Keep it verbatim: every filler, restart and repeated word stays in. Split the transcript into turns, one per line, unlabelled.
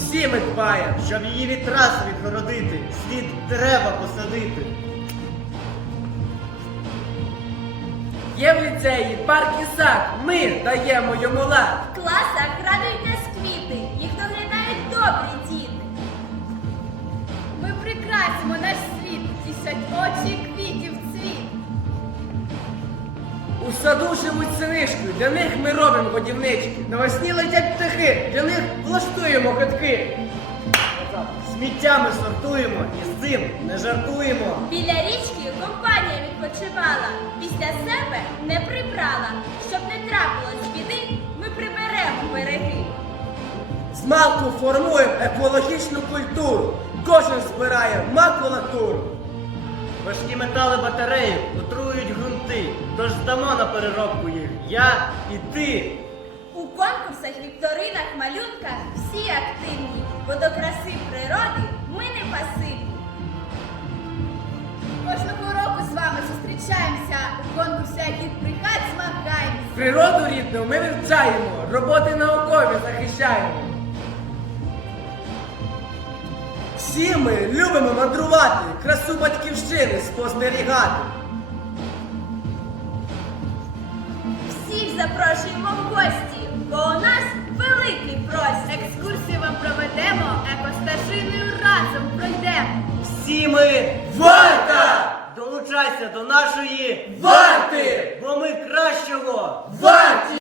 Усі ми дбаємо, щоб її від трас відгородити, слід дерева посадити.
Є в ліцеї парк і сад, ми даємо йому лад.
В класах радують нас квіти, їх доглядають добрі діти.
Ми прикрасимо наш світ, тішать очі квітів цвіт.
У саду живуть синишки, для них ми робимо годівнички. Навесні летять птахи, для них влаштуємо ходки.
Сміття ми сортуємо і з цим не жартуємо.
Біля річки компанія відпочивала, після себе не прибрала. Щоб не трапилось біди, ми приберемо береги.
Змалку формуємо екологічну культуру. Кожен збирає макулатуру.
Важкі метали батареї отруюють ґрунти, тож здамо на переробку їх я і ти.
У конкурсах, вікторинах, малюнках всі активні, бо до краси природи ми не пасивні.
Кожного року з вами зустрічаємося, у конкурсі «Агіт бригад» змагаємося.
Природу рідну ми вивчаємо, роботи наукові захищаємо. Всі ми любимо мандрувати, красу батьківщини спостерігати.
Всіх запрошуємо в гості, бо у нас великий простір.
Екскурсію вам проведемо, екостежиною разом пройдемо.
Всі ми
Варта!
долучайся до нашої
Варти!
бо ми кращого
Варті!